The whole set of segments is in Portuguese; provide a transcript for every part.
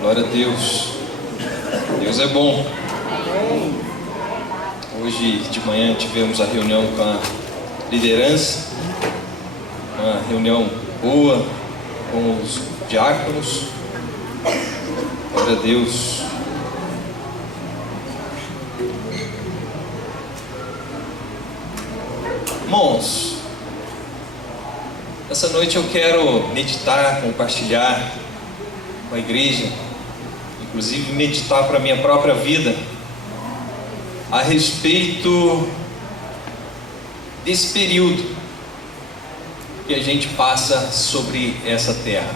Glória a Deus. Deus é bom. Hoje de manhã tivemos a reunião com a liderança, uma reunião boa com os diáconos. Glória a Deus. Irmãos, essa noite eu quero meditar, compartilhar com a igreja, inclusive meditar para a minha própria vida, a respeito desse período que a gente passa sobre essa terra,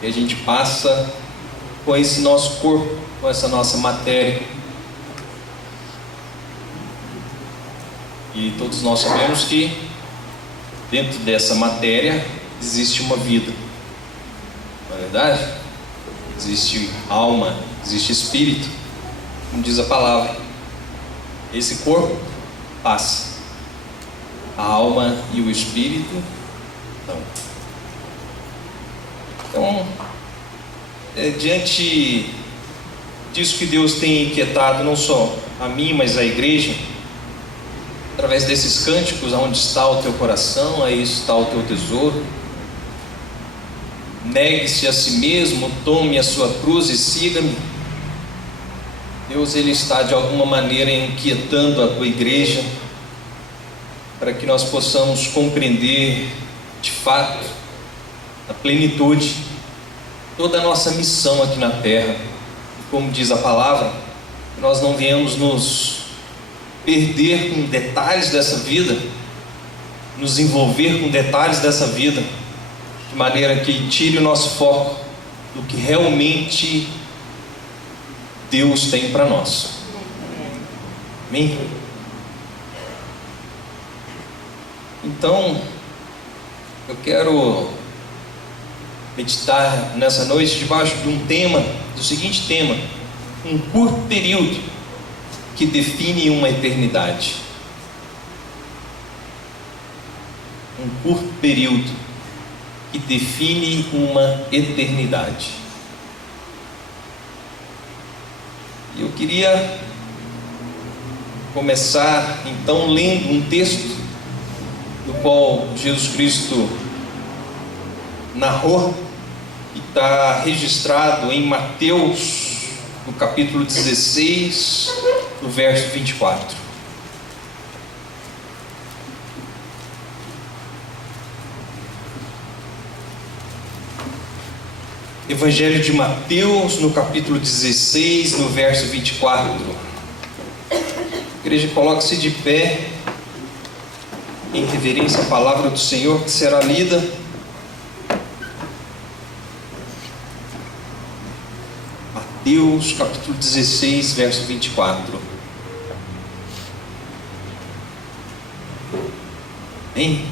que a gente passa com esse nosso corpo, com essa nossa matéria. E todos nós sabemos que dentro dessa matéria existe uma vida, não é verdade? Existe alma, existe espírito, como diz a palavra. Esse corpo passa, a alma e o espírito não. Então, diante disso que Deus tem inquietado não só a mim, mas a igreja, através desses cânticos: aonde está o teu coração, aí está o teu tesouro. Negue-se a si mesmo, tome a sua cruz e siga-me. Deus, Ele está de alguma maneira inquietando a tua igreja, para que nós possamos compreender de fato, a plenitude, toda a nossa missão aqui na terra. Como diz a palavra, que nós não venhamos nos perder com detalhes dessa vida, nos envolver com detalhes dessa vida, de maneira que tire o nosso foco do que realmente Deus tem para nós. Amém? Então, eu quero meditar nessa noite debaixo de um tema, do seguinte tema: um curto período que define uma eternidade. Um curto período que define uma eternidade. Eu queria começar então lendo um texto do qual Jesus Cristo narrou, que está registrado em Mateus, no capítulo 16, no verso 24. Evangelho de Mateus, no capítulo 16, no verso 24. Igreja, coloque-se de pé em reverência à palavra do Senhor que será lida. Mateus, capítulo 16, verso 24. Hein?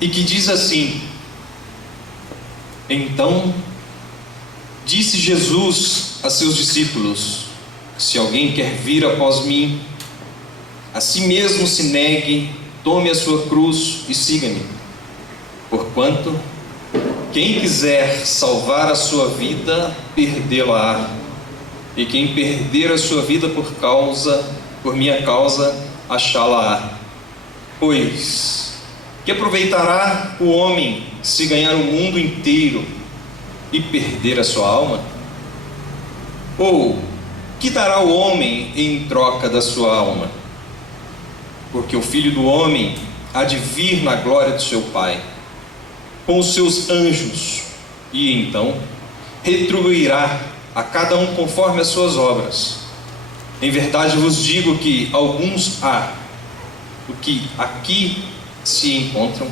E que diz assim: então disse Jesus a seus discípulos: se alguém quer vir após mim, a si mesmo se negue, tome a sua cruz e siga-me. Porquanto quem quiser salvar a sua vida, perdê-la-á, e quem perder a sua vida por minha causa, achá-la-á. Pois que aproveitará o homem se ganhar o mundo inteiro e perder a sua alma? Ou que dará o homem em troca da sua alma? Porque o Filho do Homem há de vir na glória do seu Pai com os seus anjos, e então retribuirá a cada um conforme as suas obras. Em verdade vos digo que alguns há, do que aqui se encontram,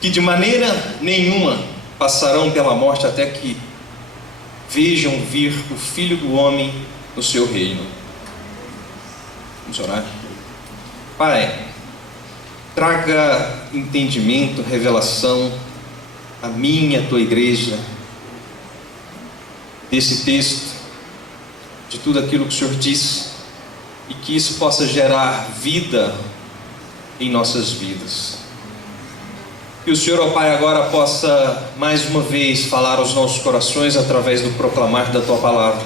que de maneira nenhuma passarão pela morte até que vejam vir o Filho do Homem no seu reino. Vamos orar? Pai, traga entendimento, revelação a mim e a tua igreja desse texto, de tudo aquilo que o Senhor disse, e que isso possa gerar vida em nossas vidas. Que o Senhor, ó Pai, agora possa mais uma vez falar aos nossos corações através do proclamar da Tua palavra.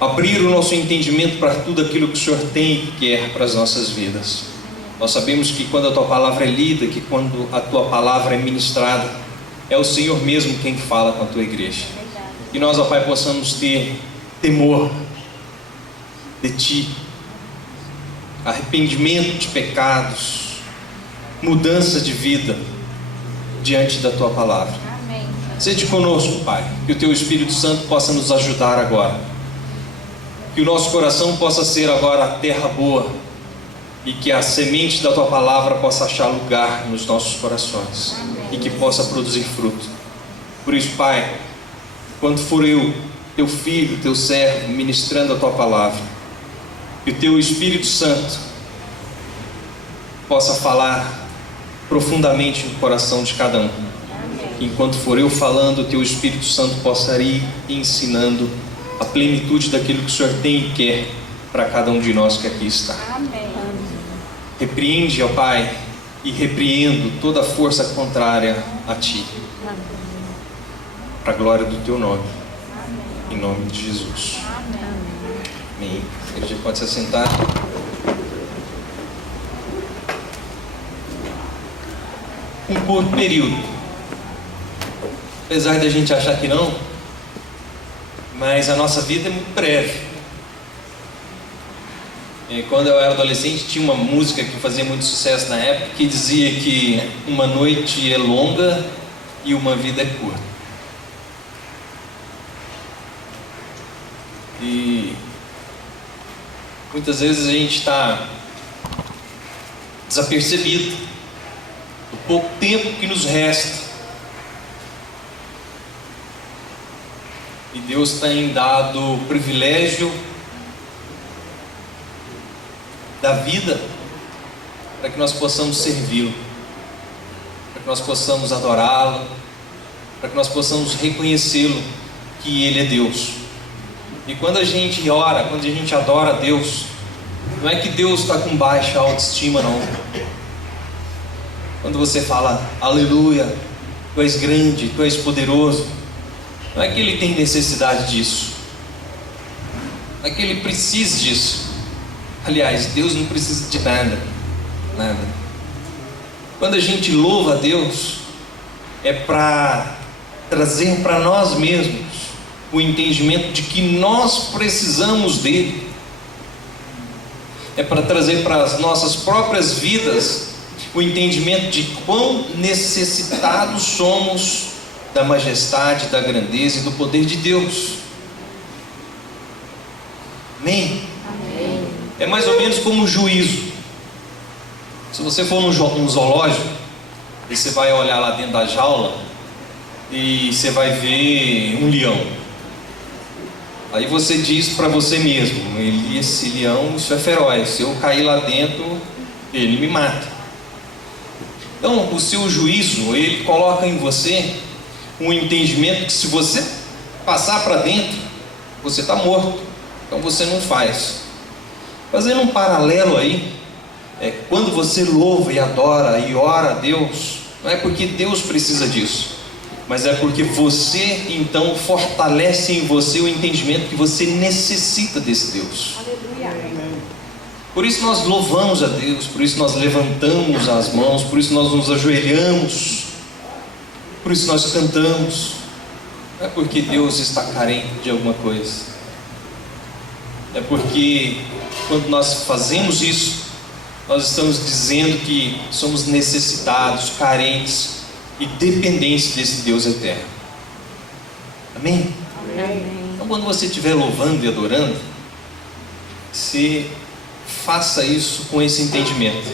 Abrir o nosso entendimento para tudo aquilo que o Senhor tem e quer para as nossas vidas. Nós sabemos que quando a Tua palavra é lida, que quando a Tua palavra é ministrada, é o Senhor mesmo quem fala com a Tua igreja. Que nós, ó Pai, possamos ter temor de Ti, arrependimento de pecados, mudança de vida diante da Tua palavra. Amém. Seja conosco, Pai, que o Teu Espírito Santo possa nos ajudar agora, que o nosso coração possa ser agora a terra boa e que a semente da Tua palavra possa achar lugar nos nossos corações. Amém. E que possa produzir fruto. Por isso, Pai, quando for eu, Teu filho, Teu servo, ministrando a Tua palavra, que o Teu Espírito Santo possa falar profundamente no coração de cada um. Amém. Enquanto for eu falando, o Teu Espírito Santo possa ir ensinando a plenitude daquilo que o Senhor tem e quer para cada um de nós que aqui está. Amém. Repreende, ó Pai, e repreendo toda força contrária a Ti, para a glória do Teu nome, em nome de Jesus. Amém. A igreja pode se assentar. Um curto período, apesar da gente achar que não, mas a nossa vida é muito breve. Quando eu era adolescente, tinha uma música que fazia muito sucesso na época, que dizia que uma noite é longa e uma vida é curta. E muitas vezes a gente está desapercebido do pouco tempo que nos resta. E Deus tem dado o privilégio da vida para que nós possamos servi-lo, para que nós possamos adorá-lo, para que nós possamos reconhecê-lo, que Ele é Deus. E quando a gente ora, quando a gente adora a Deus, não é que Deus está com baixa autoestima, não. Quando você fala aleluia, Tu és grande, Tu és poderoso, não é que Ele tem necessidade disso, não é que Ele precise disso. Aliás, Deus não precisa de nada. Quando a gente louva a Deus, é para trazer para nós mesmos o entendimento de que nós precisamos dele. É para trazer para as nossas próprias vidas o entendimento de quão necessitados somos da majestade, da grandeza e do poder de Deus. Amém? É mais ou menos como um juízo. Se você for num zoológico, e você vai olhar lá dentro da jaula, e você vai ver um leão. Aí você diz para você mesmo: esse leão, isso é feroz, se eu cair lá dentro, ele me mata. Então o seu juízo, ele coloca em você um entendimento que se você passar para dentro, você está morto. Então você não faz. Fazendo um paralelo aí, quando você louva e adora e ora a Deus, não é porque Deus precisa disso, mas é porque você então fortalece em você o entendimento que você necessita desse Deus. Aleluia. Por isso nós louvamos a Deus, por isso nós levantamos as mãos, por isso nós nos ajoelhamos, por isso nós cantamos. Não é porque Deus está carente de alguma coisa, é porque quando nós fazemos isso, nós estamos dizendo que somos necessitados, carentes e dependentes desse Deus eterno. Amém? Amém. Então quando você estiver louvando e adorando, você faça isso com esse entendimento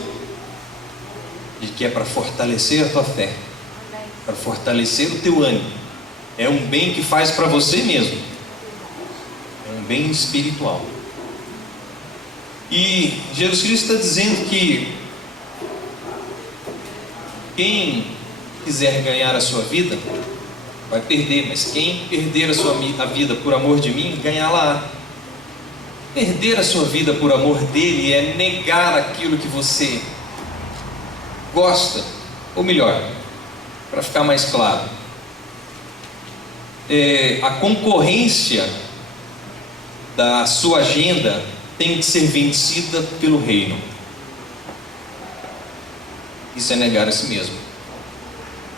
de que é para fortalecer a tua fé, para fortalecer o teu ânimo. É um bem que faz para você mesmo, é um bem espiritual. E Jesus Cristo está dizendo que quem quiser ganhar a sua vida vai perder, mas quem perder a vida por amor de mim, ganhá-la. Perder a sua vida por amor dele é negar aquilo que você gosta, ou melhor, Para ficar mais claro, a concorrência da sua agenda tem que ser vencida pelo reino. Isso é negar a si mesmo.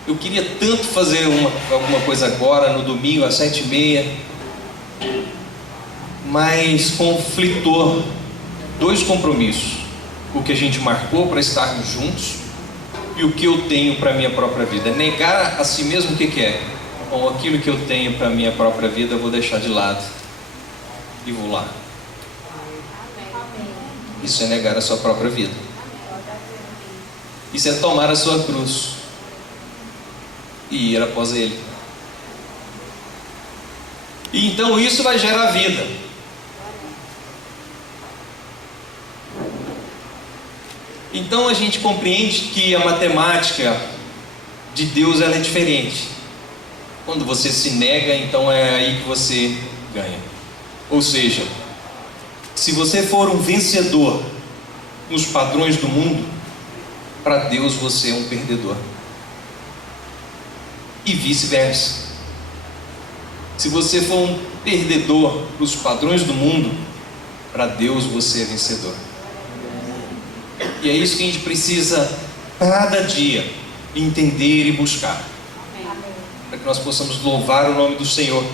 Eu queria tanto fazer alguma coisa agora, no domingo, às 7h30, mas conflitou dois compromissos: o que a gente marcou para estarmos juntos e o que eu tenho para a minha própria vida. Negar a si mesmo, o que é? Bom, aquilo que eu tenho para a minha própria vida eu vou deixar de lado e vou lá. Isso é negar a sua própria vida. Isso é tomar a sua cruz e ir após Ele. E então isso vai gerar vida. Então a gente compreende que a matemática de Deus ela é diferente. Quando você se nega, então é aí que você ganha. Ou seja, se você for um vencedor nos padrões do mundo, para Deus você é um perdedor. E vice-versa. Se você for um perdedor nos padrões do mundo, para Deus você é vencedor. E é isso que a gente precisa cada dia entender e buscar, para que nós possamos louvar o nome do Senhor.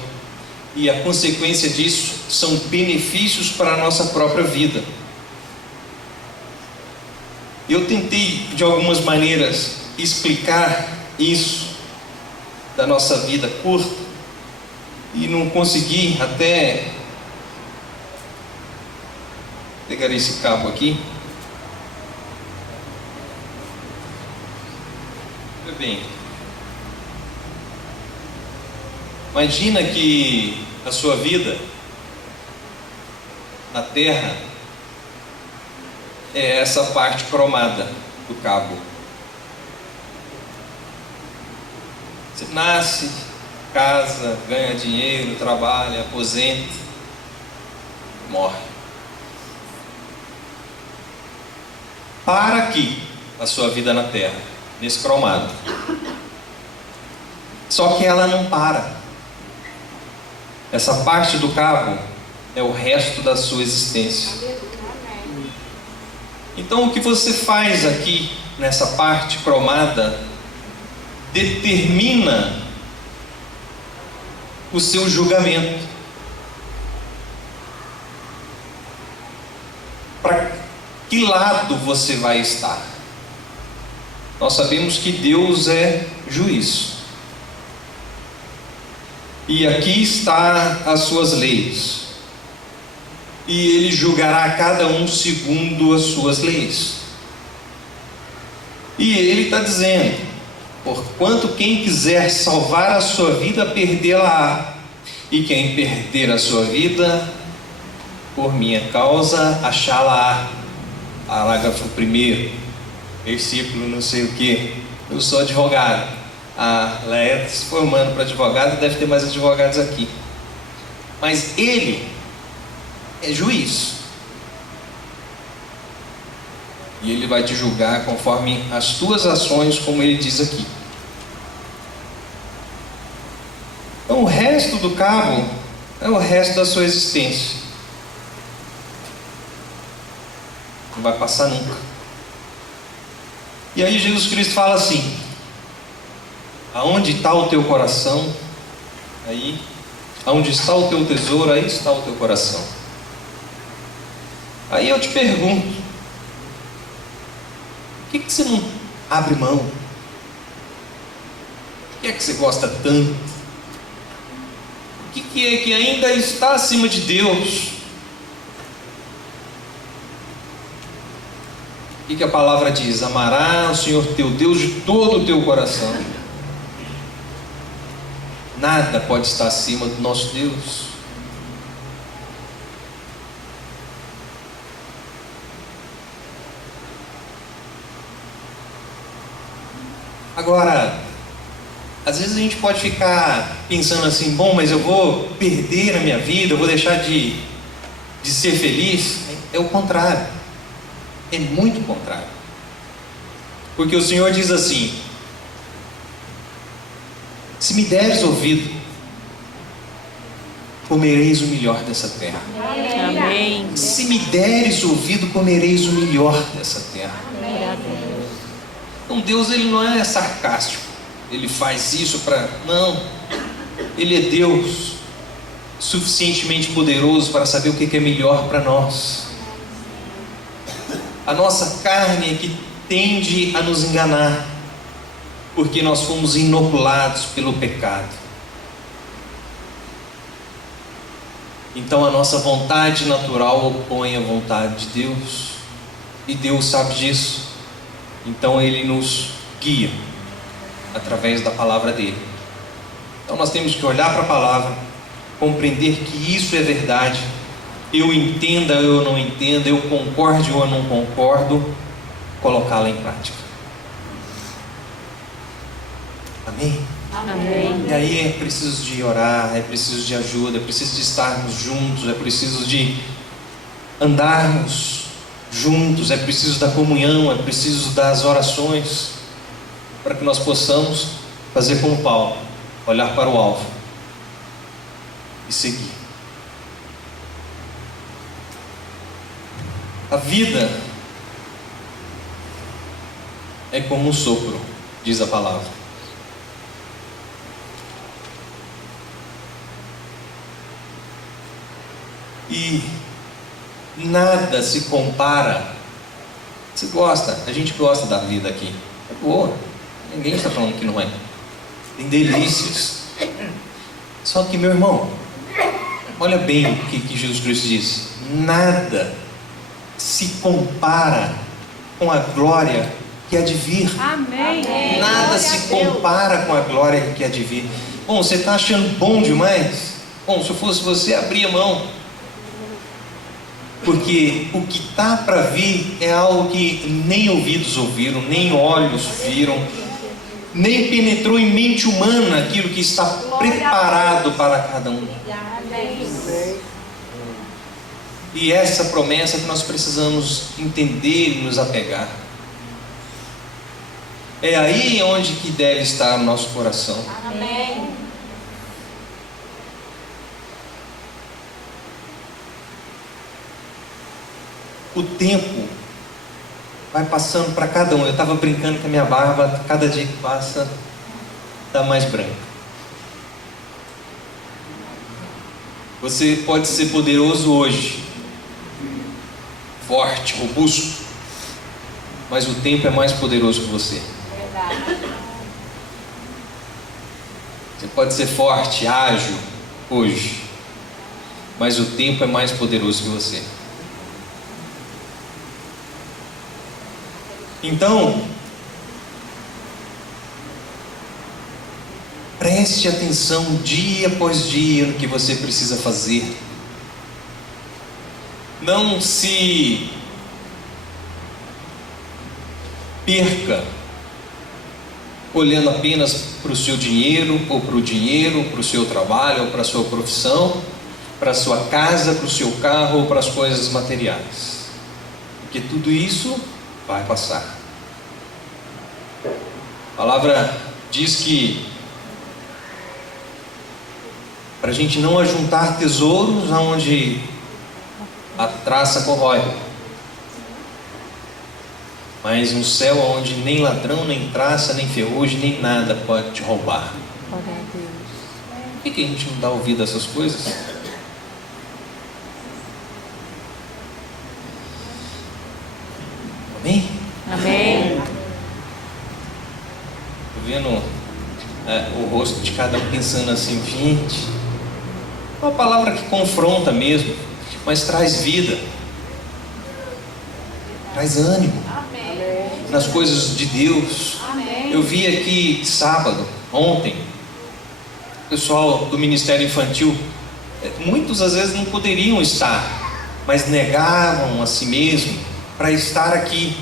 E a consequência disso são benefícios para a nossa própria vida. Eu tentei de algumas maneiras explicar isso da nossa vida curta e não consegui. Até pegar esse cabo aqui. Bem, imagina que a sua vida na Terra é essa parte cromada do cabo. Você nasce, casa, ganha dinheiro, trabalha, aposenta, morre. Para aqui a sua vida na Terra, nesse cromado. Só que ela não para. Essa parte do cabo é o resto da sua existência. Então o que você faz aqui nessa parte cromada determina o seu julgamento. Para que lado você vai estar? Nós sabemos que Deus é juiz. E aqui está as suas leis. E Ele julgará cada um segundo as suas leis. E Ele está dizendo: porquanto quem quiser salvar a sua vida, perdê-la-á. E quem perder a sua vida, por minha causa, achá-la-á. Parágrafo 1º. Versículo não sei o que. Eu sou advogado. A Leia se formando para advogado, deve ter mais advogados aqui. Mas Ele é juiz. E Ele vai te julgar conforme as tuas ações, como Ele diz aqui. Então o resto do cabo é o resto da sua existência. Não vai passar nunca. E aí Jesus Cristo fala assim: aonde está o teu coração, aí, aonde está o teu tesouro, aí está o teu coração. Aí eu te pergunto, por que você não abre mão? O que é que você gosta tanto? O que é que ainda está acima de Deus? O que a palavra diz? Amará o Senhor teu Deus de todo o teu coração. Nada pode estar acima do nosso Deus. Agora, às vezes a gente pode ficar pensando assim: bom, mas eu vou perder a minha vida, eu vou deixar de ser feliz. É o contrário. É muito contrário. Porque o Senhor diz assim: Se me deres ouvido, comereis o melhor dessa terra. Amém. Se me deres ouvido, comereis o melhor dessa terra. Então Deus, ele não é sarcástico. Ele faz isso para... Não. Ele é Deus suficientemente poderoso para saber o que é melhor para nós. A nossa carne é que tende a nos enganar, porque nós fomos inoculados pelo pecado. Então a nossa vontade natural opõe a vontade de Deus, e Deus sabe disso. Então Ele nos guia através da palavra dele. Então nós temos que olhar para a palavra, compreender que isso é verdade. Eu entenda ou eu não entenda, eu concorde ou eu não concordo, colocá-la em prática. Amém? Amém. E aí é preciso de orar, é preciso de ajuda, é preciso de estarmos juntos, é preciso de andarmos juntos, é preciso da comunhão, é preciso das orações, para que nós possamos fazer como Paulo, olhar para o alvo e seguir. A vida é como um sopro, diz a palavra. E nada se compara. Você gosta, a gente gosta da vida aqui. É boa, ninguém está falando que não é. Tem delícias. Só que, meu irmão, olha bem o que Jesus Cristo diz: nada se compara com a glória que há de vir. Amém. Nada se compara com a glória que há de vir. Bom, você está achando bom demais? Bom, se eu fosse você, abria mão. Porque o que está para vir é algo que nem ouvidos ouviram, nem olhos viram, nem penetrou em mente humana aquilo que está preparado para cada um. E essa promessa que nós precisamos entender e nos apegar. É aí onde que deve estar o nosso coração. Amém. O tempo vai passando para cada um. Eu estava brincando com a minha barba, cada dia que passa está mais branca. Você pode ser poderoso hoje, forte, robusto, mas o tempo é mais poderoso que você. Verdade. Você pode ser forte, ágil hoje, mas o tempo é mais poderoso que você. Então, preste atenção dia após dia no que você precisa fazer. Não se perca olhando apenas para o seu dinheiro, ou para o dinheiro, para o seu trabalho, ou para a sua profissão, para a sua casa, para o seu carro, ou para as coisas materiais. Porque tudo isso vai passar. A palavra diz que para a gente não ajuntar tesouros onde a traça corrói, mas um céu onde nem ladrão, nem traça, nem ferrugem, nem nada pode te roubar. Glória a Deus. Por que a gente não dá ouvido a essas coisas? Amém? Amém. Estou vendo o rosto de cada um pensando assim: gente, é uma palavra que confronta mesmo, mas traz vida, traz ânimo nas coisas de Deus. Eu vi aqui sábado, ontem, o pessoal do Ministério Infantil, muitos às vezes não poderiam estar, mas negavam a si mesmo para estar aqui.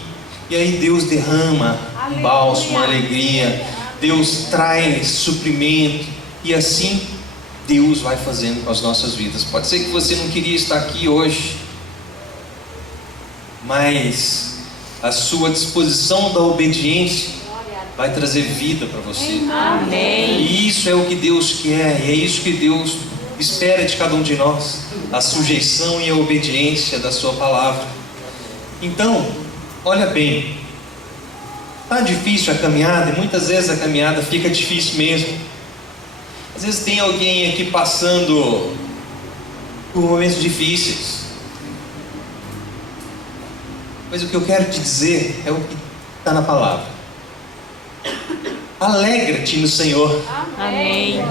E aí Deus derrama um bálsamo, uma alegria, Deus traz suprimento, e assim Deus vai fazendo com as nossas vidas. Pode ser que você não queria estar aqui hoje, mas a sua disposição da obediência vai trazer vida para você. Amém. E isso é o que Deus quer, e é isso que Deus espera de cada um de nós, a sujeição e a obediência da sua palavra. Então, olha bem, está difícil a caminhada, e muitas vezes a caminhada fica difícil mesmo. Às vezes tem alguém aqui passando por momentos difíceis, mas o que eu quero te dizer é o que está na palavra. Alegra-te no Senhor. Amém.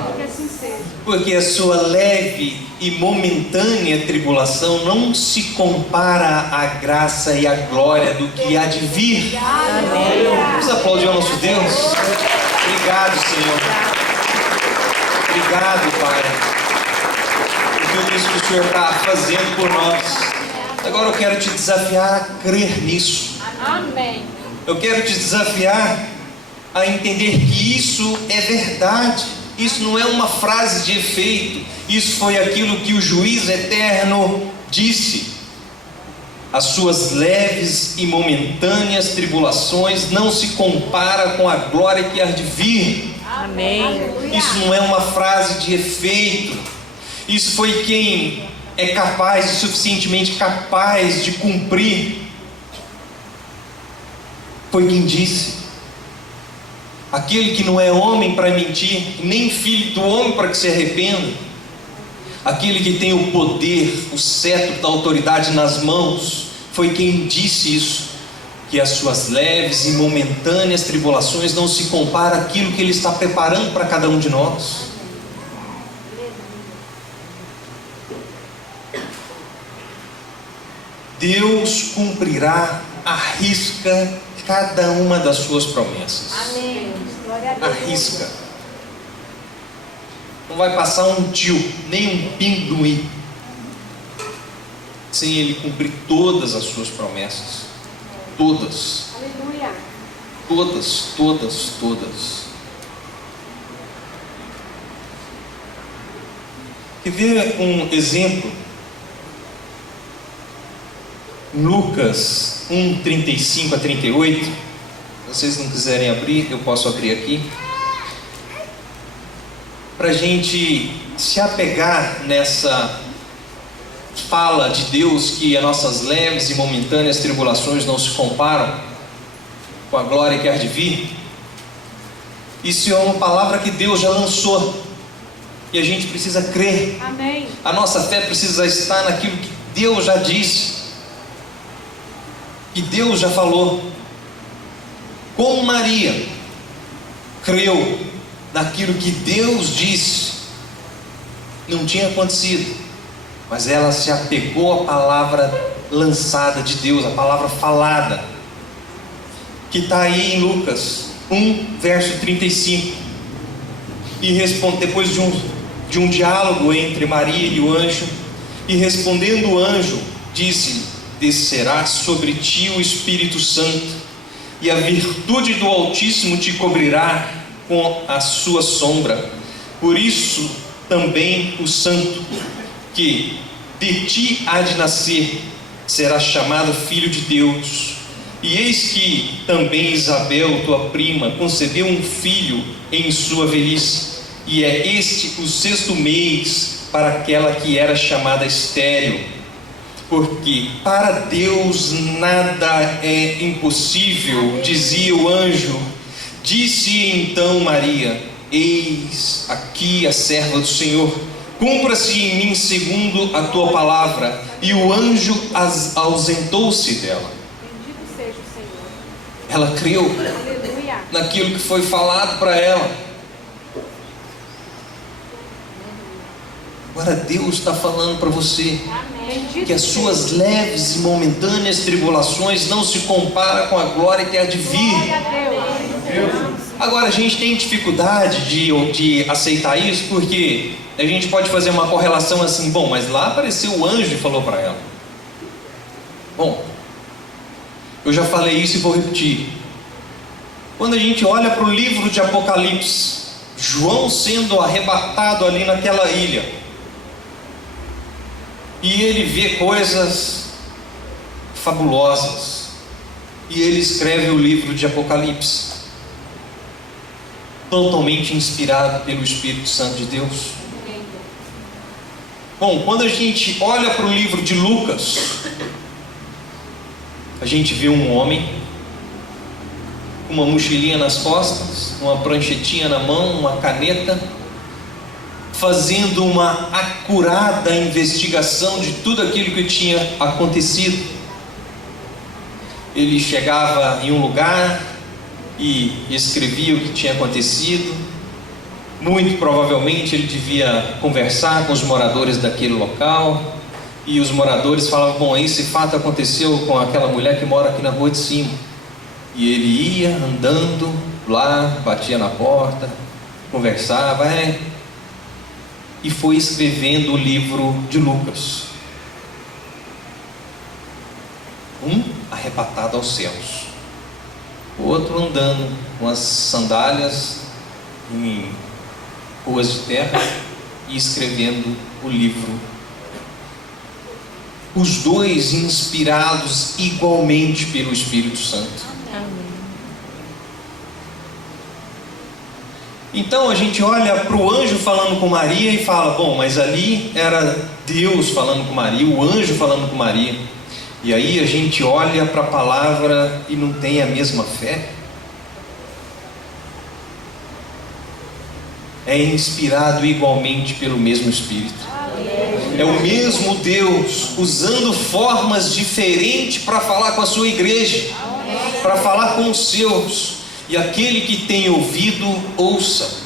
Porque a sua leve e momentânea tribulação não se compara à graça e à glória do que há de vir. Amém. Vamos aplaudir ao nosso Deus? Obrigado, Senhor. Obrigado, Pai, por tudo isso que o Senhor está fazendo por nós. Agora eu quero te desafiar a crer nisso. Amém. Eu quero te desafiar a entender que isso é verdade. Isso não é uma frase de efeito. Isso foi aquilo que o juiz eterno disse. As suas leves e momentâneas tribulações não se comparam com a glória que há de vir. Amém. Isso não é uma frase de efeito. Isso foi quem é capaz, suficientemente capaz de cumprir. Foi quem disse. Aquele que não é homem para mentir, nem filho do homem para que se arrependa. Aquele que tem o poder, o cetro da autoridade nas mãos, foi quem disse isso, que as suas leves e momentâneas tribulações não se comparam àquilo que Ele está preparando para cada um de nós. Deus cumprirá à risca cada uma das suas promessas. Amém. À risca. Não vai passar um tio, nem um pinguim, sem Ele cumprir todas as suas promessas. Todas. Aleluia. Todas, todas, todas. Quer ver um exemplo? Lucas 1, 35 a 38. Se vocês não quiserem abrir, eu posso abrir aqui. Para a gente se apegar nessa fala de Deus que as nossas leves e momentâneas tribulações não se comparam com a glória que há de vir. Isso é uma palavra que Deus já lançou e a gente precisa crer. Amém. A nossa fé precisa estar naquilo que Deus já disse, que Deus já falou. Como Maria creu naquilo que Deus disse, não tinha acontecido, mas ela se apegou à palavra lançada de Deus, a palavra falada, que está aí em Lucas 1, verso 35. E depois de um diálogo entre Maria e o anjo, e respondendo o anjo, disse: descerá sobre ti o Espírito Santo, e a virtude do Altíssimo te cobrirá com a sua sombra. Por isso também o santo que de ti há de nascer será chamado filho de Deus. E eis que também Isabel, tua prima, concebeu um filho em sua velhice, e é este o 6º mês para aquela que era chamada estéril, porque para Deus nada é impossível, dizia o anjo. Disse então Maria: eis aqui a serva do Senhor, cumpra-se em mim segundo a tua palavra. E o anjo ausentou-se dela. Bendito seja o Senhor. Ela creu Aleluia. naquilo que foi falado para ela. Agora Deus está falando para você Amém. que as suas leves e momentâneas tribulações não se comparam com a glória que há de vir. Glória a Deus. Agora a gente tem dificuldade de aceitar isso, porque a gente pode fazer uma correlação assim: bom, mas lá apareceu o anjo e falou para ela. Bom, eu já falei isso e vou repetir. Quando a gente olha para o livro de Apocalipse, João sendo arrebatado ali naquela ilha, e ele vê coisas fabulosas, e ele escreve o livro de Apocalipse. totalmente inspirado pelo Espírito Santo de Deus. Bom, quando a gente olha para o livro de Lucas, a gente vê um homem com uma mochilinha nas costas, uma pranchetinha na mão, uma caneta, fazendo uma acurada investigação de tudo aquilo que tinha acontecido. Ele chegava em um lugar e escrevia o que tinha acontecido. Muito provavelmente ele devia conversar com os moradores daquele local, e os moradores falavam: bom, esse fato aconteceu com aquela mulher que mora aqui na rua de cima. E ele ia andando lá, batia na porta, conversava, e foi escrevendo o livro de Lucas. Um arrebatado aos céus, o outro andando com as sandálias em ruas de terra e escrevendo o livro. Os dois inspirados igualmente pelo Espírito Santo. Então a gente olha para o anjo falando com Maria e fala: bom, mas ali era Deus falando com Maria, o anjo falando com Maria. E aí a gente olha para a palavra e não tem a mesma fé. É inspirado igualmente pelo mesmo Espírito. É o mesmo Deus usando formas diferentes para falar com a sua igreja, para falar com os seus. E aquele que tem ouvido, ouça.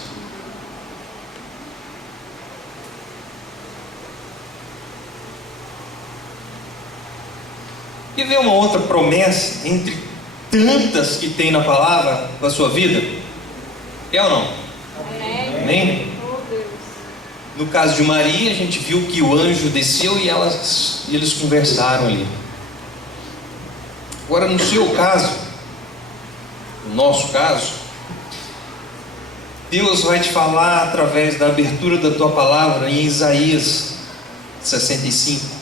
E ver uma outra promessa entre tantas que tem na palavra da sua vida? É ou não? Amém? No caso de Maria, a gente viu que o anjo desceu e eles conversaram ali. Agora, no seu caso, no nosso caso, Deus vai te falar através da abertura da tua palavra em Isaías 65.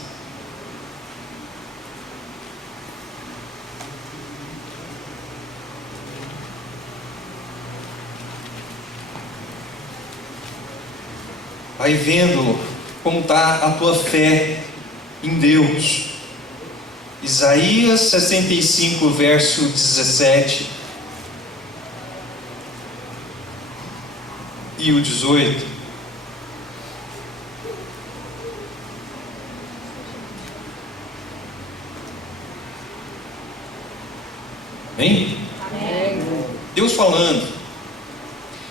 Vai vendo como está a tua fé em Deus. Isaías 65, verso 17 e o 18. Amém? Deus falando: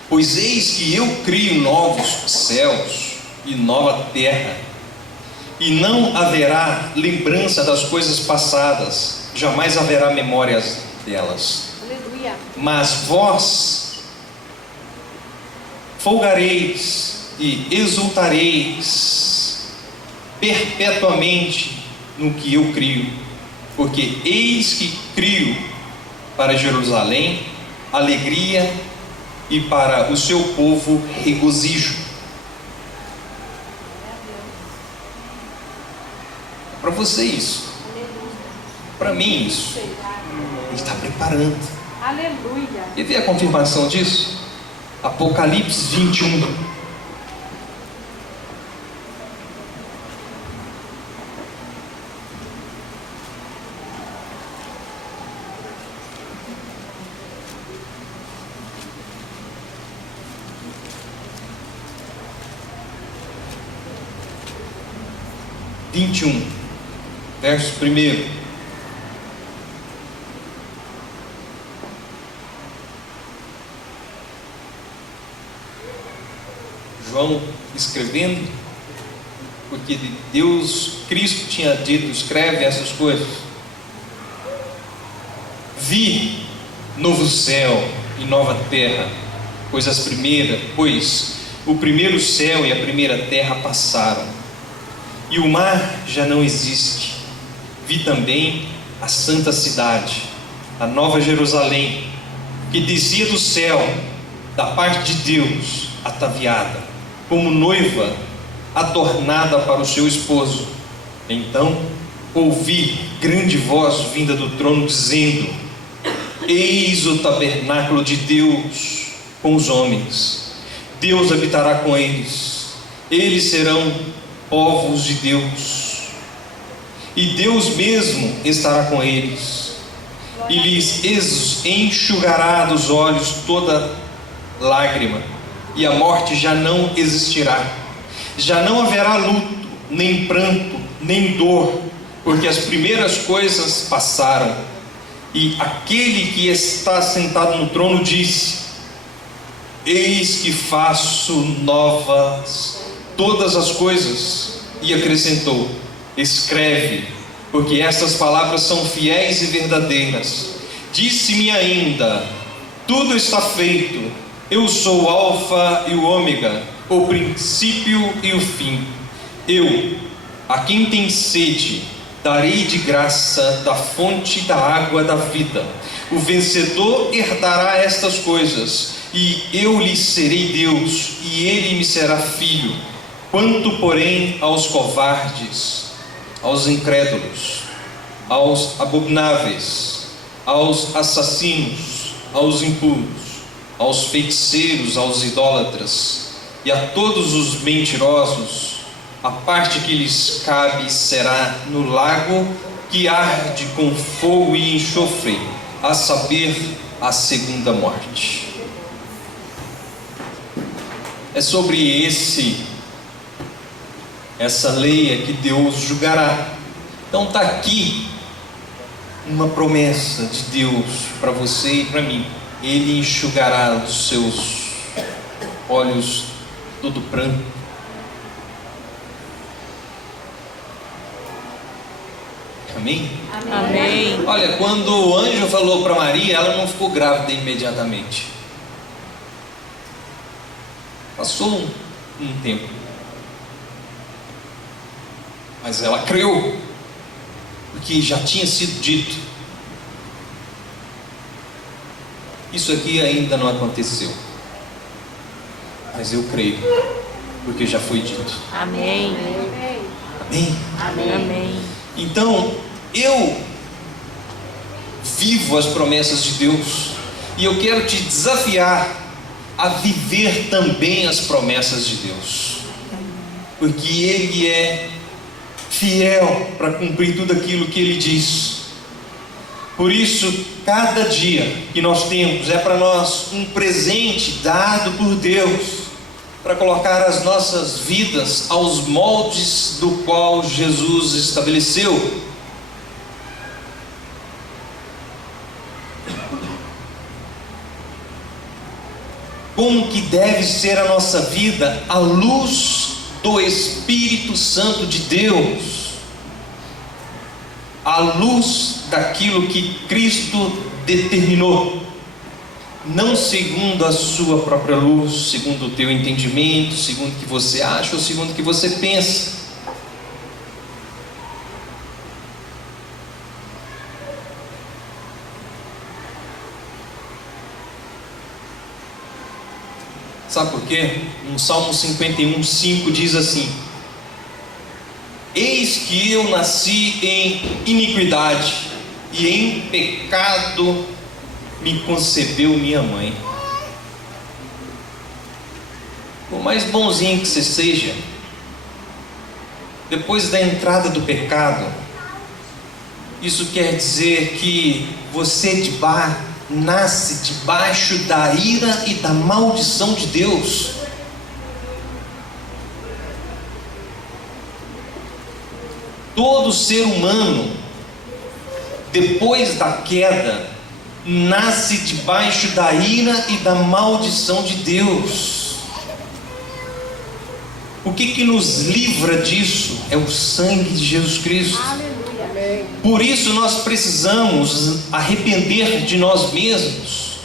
pois eis que eu crio novos céus e nova terra, e não haverá lembrança das coisas passadas, jamais haverá memórias delas. Aleluia. Mas vós folgareis e exultareis perpetuamente no que eu crio, porque eis que crio para Jerusalém alegria e para o seu povo regozijo. Para você isso, para mim isso. Ele está preparando. Aleluia. E ver a confirmação disso? Apocalipse 21. Verso 1. João escrevendo, porque Deus, Cristo tinha dito: escreve essas coisas. Vi novo céu e nova terra, pois o primeiro céu e a primeira terra passaram, e o mar já não existe. Vi também a santa cidade, a nova Jerusalém, que descia do céu, da parte de Deus, ataviada, como noiva adornada para o seu esposo. Então ouvi grande voz vinda do trono, dizendo: eis o tabernáculo de Deus, com os homens. Deus habitará com eles. Eles serão povos de Deus. E Deus mesmo estará com eles. E lhes enxugará dos olhos toda lágrima. E a morte já não existirá. Já não haverá luto, nem pranto, nem dor, porque as primeiras coisas passaram. E aquele que está sentado no trono disse: eis que faço novas todas as coisas. E acrescentou: escreve, porque estas palavras são fiéis e verdadeiras. Disse-me ainda: tudo está feito. Eu sou o Alfa e o Ômega, o princípio e o fim. Eu, a quem tem sede, darei de graça da fonte da água da vida. O vencedor herdará estas coisas, e eu lhe serei Deus, e ele me será filho. Quanto, porém, aos covardes, aos incrédulos, aos abomináveis, aos assassinos, aos impuros, aos feiticeiros, aos idólatras e a todos os mentirosos, a parte que lhes cabe será no lago que arde com fogo e enxofre, a saber, a segunda morte. É sobre essa lei que Deus julgará. Então está aqui uma promessa de Deus para você e para mim. Ele enxugará dos seus olhos todo pranto. Amém? Amém. Olha, quando o anjo falou para Maria, ela não ficou grávida imediatamente. Passou um tempo. Mas ela creu, porque já tinha sido dito. Isso aqui ainda não aconteceu, mas eu creio, porque já foi dito. Amém. Amém? Amém. Então, eu vivo as promessas de Deus, e eu quero te desafiar a viver também as promessas de Deus, porque Ele é fiel para cumprir tudo aquilo que Ele diz. Por isso, cada dia que nós temos é para nós um presente dado por Deus, para colocar as nossas vidas aos moldes do qual Jesus estabeleceu. Como que deve ser a nossa vida à luz do Espírito Santo de Deus, à luz daquilo que Cristo determinou, não segundo a sua própria luz, segundo o teu entendimento, segundo o que você acha ou segundo o que você pensa. Sabe por quê? No Salmo 51:5 diz assim: eis que eu nasci em iniquidade, e em pecado me concebeu minha mãe. Por mais bonzinho que você seja, depois da entrada do pecado, isso quer dizer que você nasce debaixo da ira e da maldição de Deus. Todo ser humano, depois da queda, nasce debaixo da ira e da maldição de Deus. O que nos livra disso? É o sangue de Jesus Cristo. Por isso nós precisamos arrepender de nós mesmos,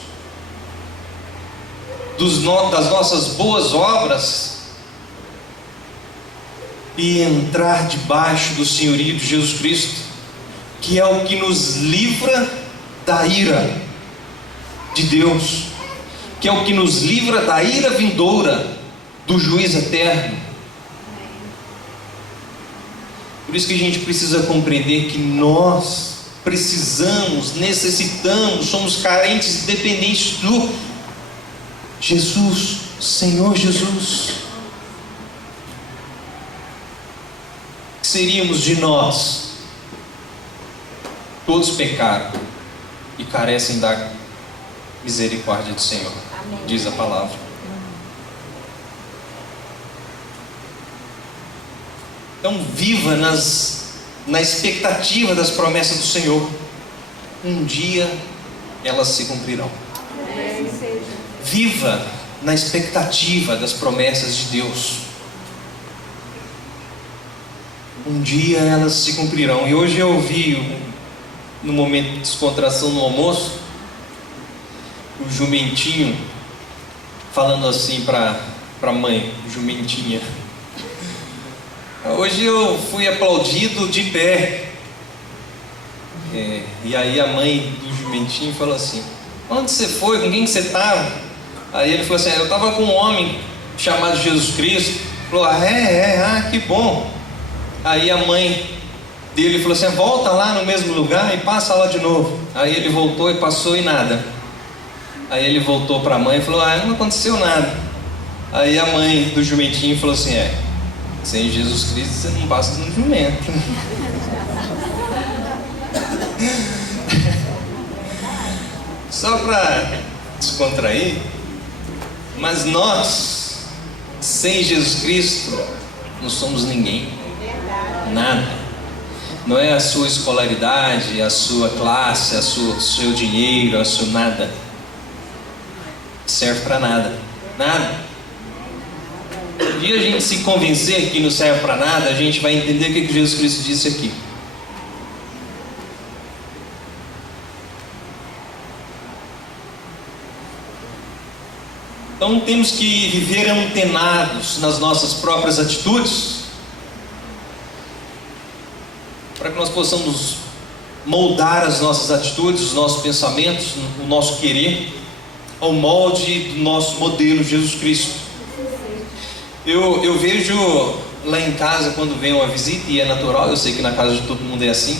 das nossas boas obras, e entrar debaixo do senhorio de Jesus Cristo, que é o que nos livra da ira de Deus, que é o que nos livra da ira vindoura do juiz eterno. Por isso que a gente precisa compreender que nós precisamos, necessitamos, somos carentes e dependentes do Jesus, Senhor Jesus. Que seríamos de nós? Todos pecaram e carecem da misericórdia do Senhor, diz a palavra. Então viva na expectativa das promessas do Senhor. Um dia elas se cumprirão. Viva na expectativa das promessas de Deus. Um dia elas se cumprirão. E hoje eu ouvi, no momento de descontração no almoço, o jumentinho falando assim para a mãe, jumentinha. Hoje eu fui aplaudido de pé. E aí a mãe do jumentinho falou assim: onde você foi? Com quem que você estava? Aí ele falou assim: eu estava com um homem chamado Jesus Cristo. Falou: que bom. Aí a mãe dele falou assim: volta lá no mesmo lugar e passa lá de novo. Aí ele voltou e passou e nada. Aí ele voltou para a mãe e falou: não aconteceu nada. Aí a mãe do jumentinho falou assim: sem Jesus Cristo você não passa no jumento. Só para descontrair, mas nós, sem Jesus Cristo, não somos ninguém, nada. Não é a sua escolaridade, a sua classe, o seu dinheiro, a sua nada. Serve para nada, nada. Um dia a gente se convencer que não serve para nada, a gente vai entender o que Jesus Cristo disse aqui. Então temos que viver antenados nas nossas próprias atitudes, para que nós possamos moldar as nossas atitudes, os nossos pensamentos, o nosso querer, ao molde do nosso modelo Jesus Cristo. Eu vejo lá em casa, quando vem uma visita, e é natural, eu sei que na casa de todo mundo é assim,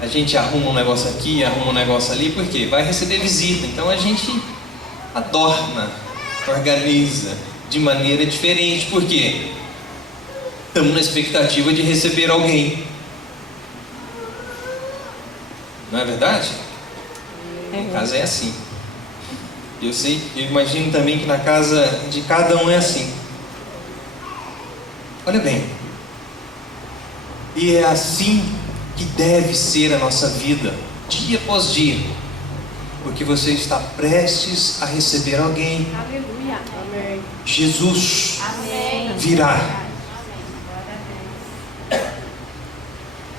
a gente arruma um negócio aqui, arruma um negócio ali, porque vai receber visita, então a gente adorna, organiza de maneira diferente, porque estamos na expectativa de receber alguém, não é verdade? Em casa é assim. Eu imagino também que na casa de cada um é assim. Olha bem, e é assim que deve ser a nossa vida, dia após dia, porque você está prestes a receber alguém. Aleluia. Amém. Jesus Amém. virá.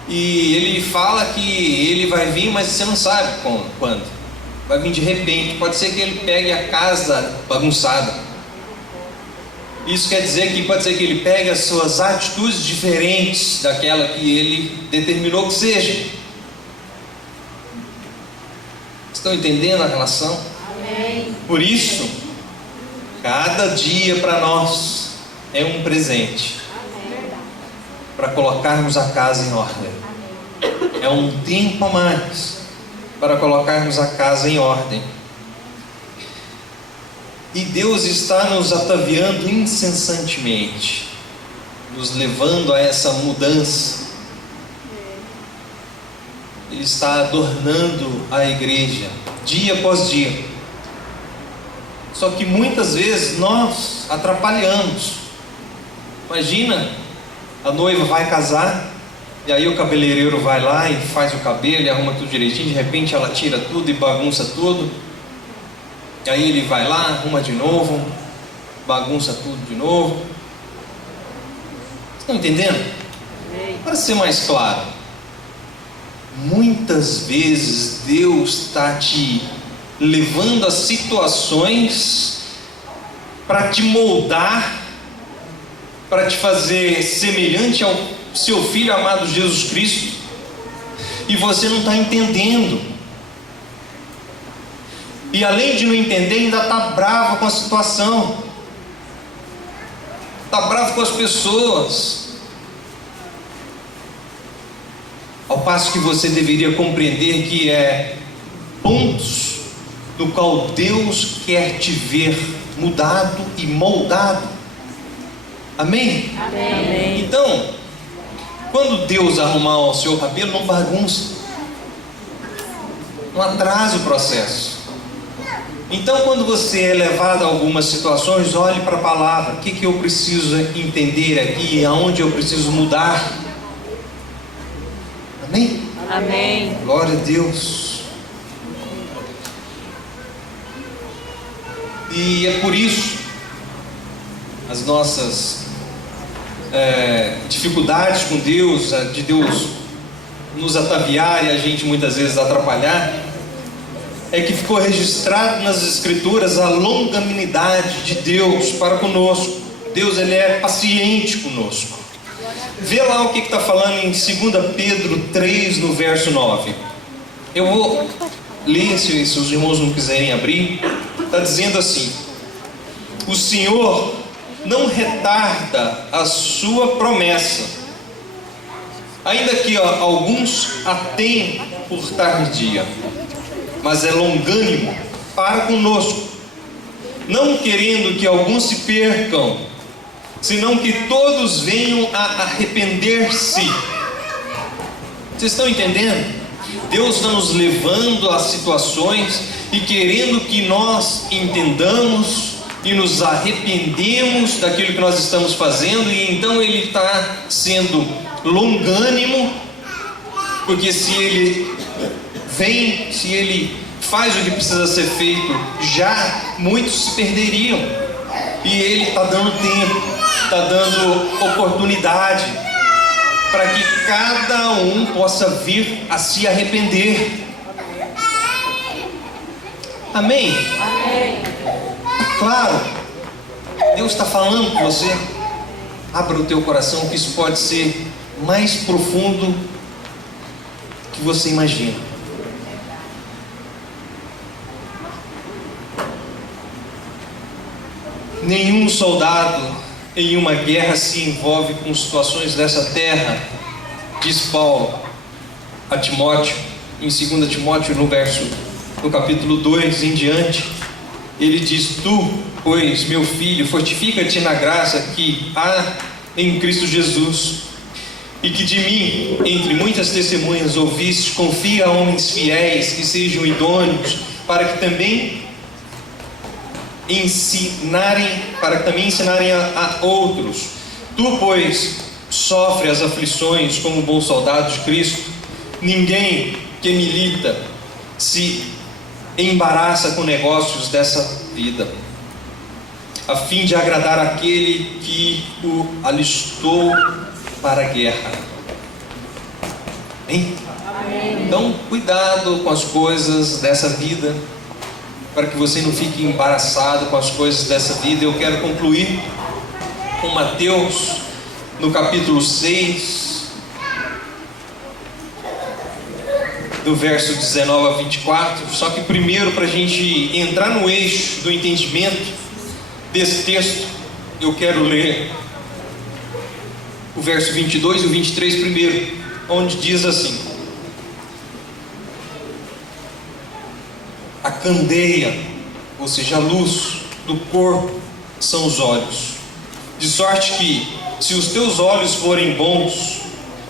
E ele fala que ele vai vir, mas você não sabe quando. Vai vir de repente. Pode ser que ele pegue a casa bagunçada. Isso quer dizer que pode ser que ele pegue as suas atitudes diferentes daquela que ele determinou que seja. Estão entendendo a relação? Amém. Por isso, cada dia para nós é um presente para colocarmos a casa em ordem. É um tempo a mais para colocarmos a casa em ordem. E Deus está nos ataviando incessantemente, nos levando a essa mudança. Ele está adornando a igreja, dia após dia. Só que muitas vezes nós atrapalhamos. Imagina, a noiva vai casar, e aí o cabeleireiro vai lá e faz o cabelo e arruma tudo direitinho. De repente ela tira tudo e bagunça tudo. E aí ele vai lá, arruma de novo, bagunça tudo de novo. Estão entendendo? Para ser mais claro, muitas vezes Deus está te levando a situações para te moldar, para te fazer semelhante ao seu Filho amado Jesus Cristo, e você não está entendendo. E além de não entender, ainda está bravo com a situação, está bravo com as pessoas, ao passo que você deveria compreender que é pontos do qual Deus quer te ver mudado e moldado. Amém? Amém. Então, quando Deus arrumar o seu cabelo, não bagunça, não atrase o processo. Então, quando você é levado a algumas situações, olhe para a palavra. O que eu preciso entender aqui? Aonde eu preciso mudar? Amém? Amém. Glória a Deus. E é por isso as nossas dificuldades com Deus, de Deus nos ataviar e a gente muitas vezes atrapalhar, é que ficou registrado nas Escrituras a longanimidade de Deus para conosco. Deus, Ele é paciente conosco. Vê lá o que está falando em 2 Pedro 3, no verso 9. Eu vou ler, se os irmãos não quiserem abrir. Está dizendo assim: o Senhor não retarda a sua promessa, ainda que alguns a tenham por tardia, mas é longânimo para conosco, não querendo que alguns se percam, senão que todos venham a arrepender-se. Vocês estão entendendo? Deus está nos levando a situações e querendo que nós entendamos e nos arrependemos daquilo que nós estamos fazendo, e então Ele está sendo longânimo, porque se Ele vem, se Ele faz o que precisa ser feito, já muitos se perderiam, e Ele está dando tempo, está dando oportunidade para que cada um possa vir a se arrepender. Amém? Amém. Claro, Deus está falando com você. Abra o teu coração, que isso pode ser mais profundo que você imagina. Nenhum soldado em uma guerra se envolve com situações dessa terra, diz Paulo a Timóteo, em 2 Timóteo, no capítulo 2 em diante. Ele diz: tu, pois, meu filho, fortifica-te na graça que há em Cristo Jesus, e que de mim, entre muitas testemunhas, ouviste. Confia a homens fiéis que sejam idôneos, para que também ensinarem a outros. Tu, pois, sofre as aflições como bom soldado de Cristo. Ninguém que milita se embaraça com negócios dessa vida, a fim de agradar aquele que o alistou para a guerra. Hein? Então, cuidado com as coisas dessa vida, para que você não fique embaraçado com as coisas dessa vida. Eu quero concluir com Mateus, no capítulo 6, do verso 19 a 24. Só que primeiro, para a gente entrar no eixo do entendimento desse texto, eu quero ler o verso 22 e o 23 primeiro, onde diz assim: a candeia, ou seja, a luz do corpo, são os olhos. De sorte que, se os teus olhos forem bons,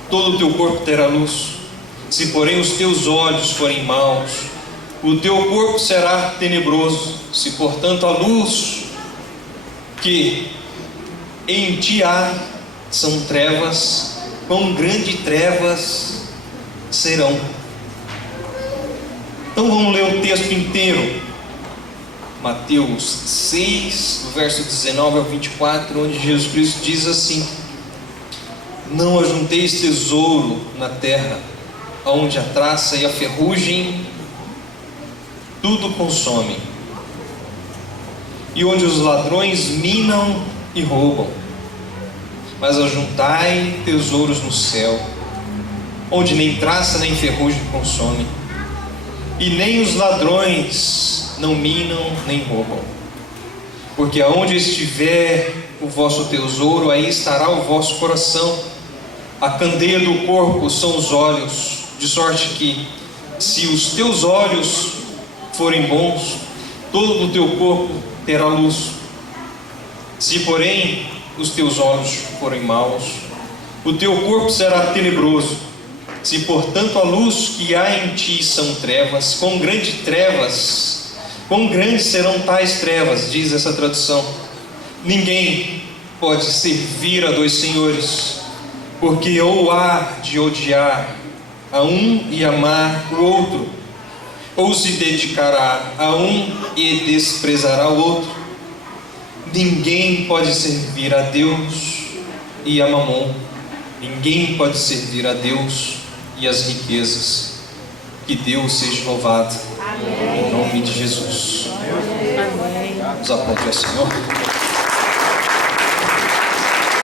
todo o teu corpo terá luz. Se porém os teus olhos forem maus, o teu corpo será tenebroso. Se portanto a luz que em ti há são trevas, quão grandes trevas serão. Então vamos ler o texto inteiro. Mateus 6, do verso 19 ao 24, onde Jesus Cristo diz assim: não ajunteis tesouro na terra, onde a traça e a ferrugem tudo consomem, e onde os ladrões minam e roubam. Mas ajuntai tesouros no céu, onde nem traça nem ferrugem consomem, e nem os ladrões não minam nem roubam. Porque aonde estiver o vosso tesouro, aí estará o vosso coração. A candeia do corpo são os olhos. De sorte que, se os teus olhos forem bons, todo o teu corpo terá luz. Se, porém, os teus olhos forem maus, o teu corpo será tenebroso. Se, portanto, a luz que há em ti são trevas, quão grandes serão tais trevas, diz essa tradução. Ninguém pode servir a dois senhores, porque ou há de odiar a um e amar o outro, ou se dedicará a um e desprezará o outro. Ninguém pode servir a Deus e a Mamon. Ninguém pode servir a Deus e as riquezas. Que Deus seja louvado. Amém. Em nome de Jesus. Amém. Nos aponte ao Senhor.